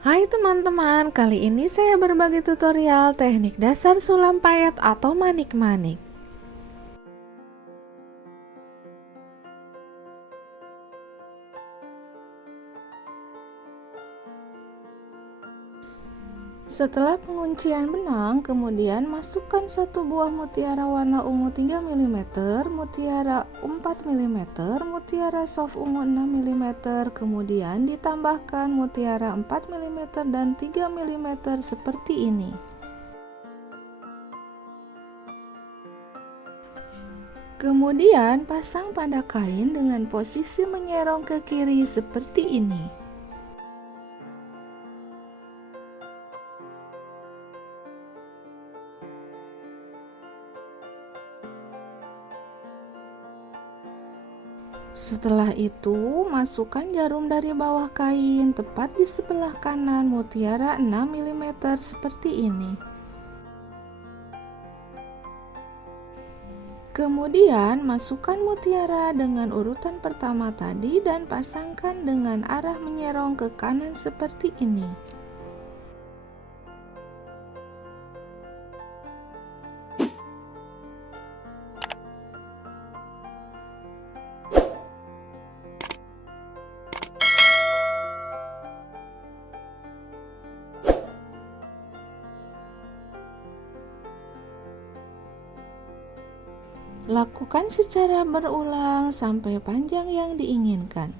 Hai teman-teman, kali ini saya berbagi tutorial teknik dasar sulam payet atau manik-manik. Setelah penguncian benang, kemudian masukkan satu buah mutiara warna ungu 3 mm, mutiara 4 mm, mutiara soft ungu 6 mm, kemudian ditambahkan mutiara 4 mm dan 3 mm seperti ini. Kemudian pasang pada kain dengan posisi menyerong ke kiri seperti ini. Setelah itu, masukkan jarum dari bawah kain tepat di sebelah kanan mutiara 6 mm seperti ini. Kemudian, masukkan mutiara dengan urutan pertama tadi dan pasangkan dengan arah menyerong ke kanan seperti ini. Lakukan secara berulang sampai panjang yang diinginkan.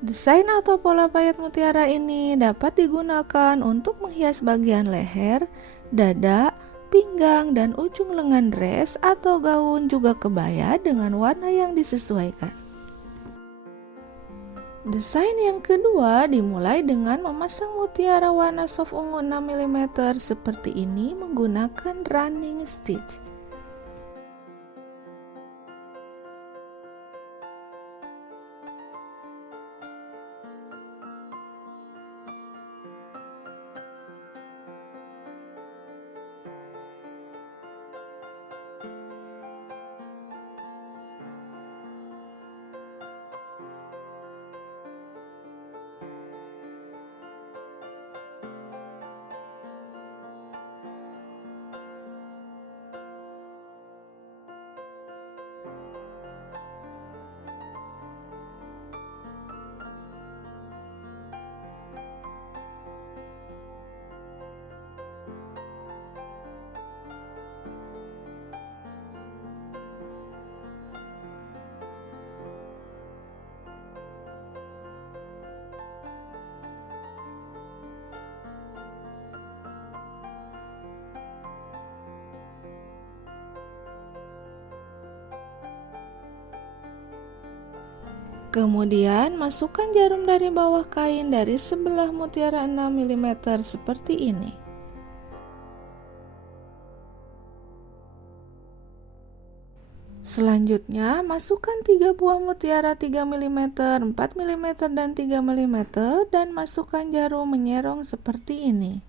Desain atau pola payet mutiara ini dapat digunakan untuk menghias bagian leher, dada, pinggang, dan ujung lengan dress atau gaun juga kebaya dengan warna yang disesuaikan. Desain yang kedua dimulai dengan memasang mutiara warna soft ungu 6 mm seperti ini menggunakan running stitch. Kemudian masukkan jarum dari bawah kain dari sebelah mutiara 6 mm seperti ini. Selanjutnya, masukkan 3 buah mutiara 3 mm, 4 mm, dan 3 mm dan masukkan jarum menyerong seperti ini.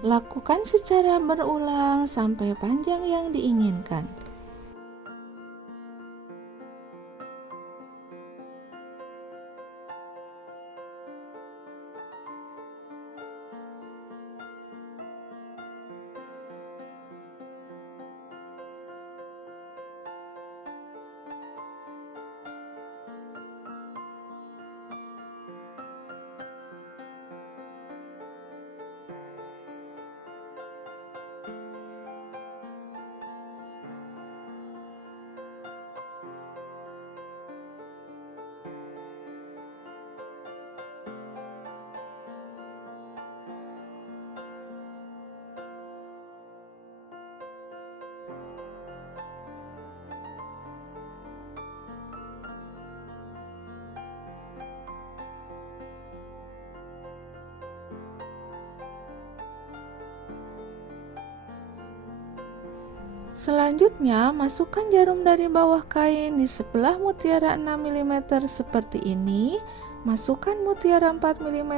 Lakukan secara berulang sampai panjang yang diinginkan. Selanjutnya, masukkan jarum dari bawah kain di sebelah mutiara 6 mm seperti ini. Masukkan mutiara 4 mm,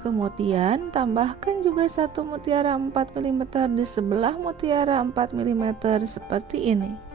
kemudian tambahkan juga satu mutiara 4 mm di sebelah mutiara 4 mm seperti ini.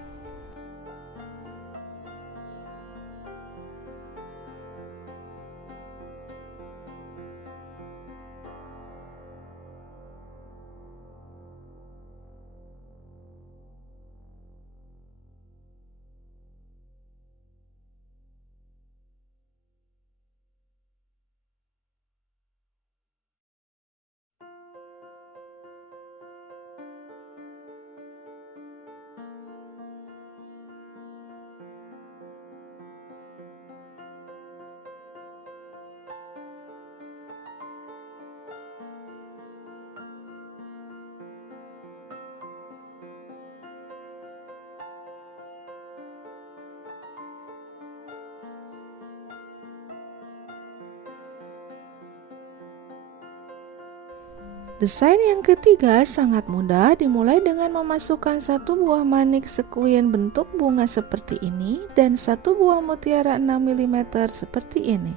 Desain yang ketiga sangat mudah, dimulai dengan memasukkan satu buah manik sekuin bentuk bunga seperti ini dan satu buah mutiara 6 mm seperti ini.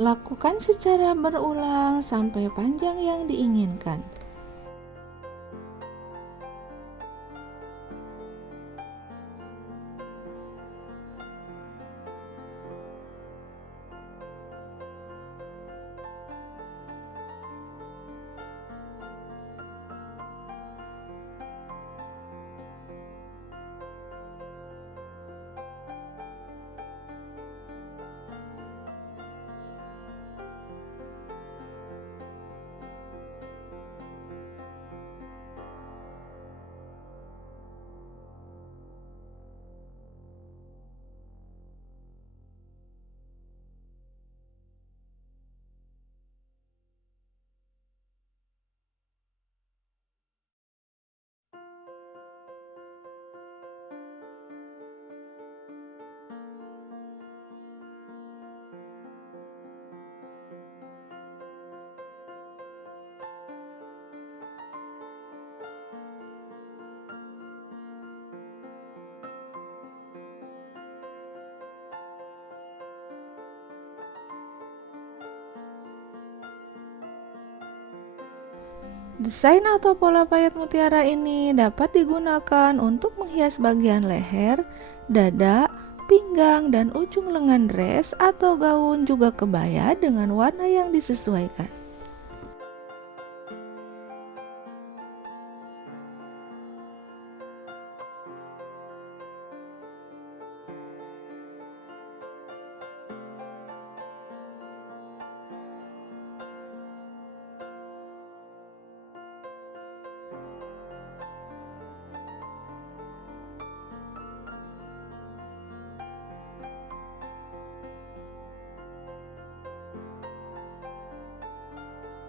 Lakukan secara berulang sampai panjang yang diinginkan. Desain atau pola payet mutiara ini dapat digunakan untuk menghias bagian leher, dada, pinggang, dan ujung lengan dress atau gaun juga kebaya dengan warna yang disesuaikan.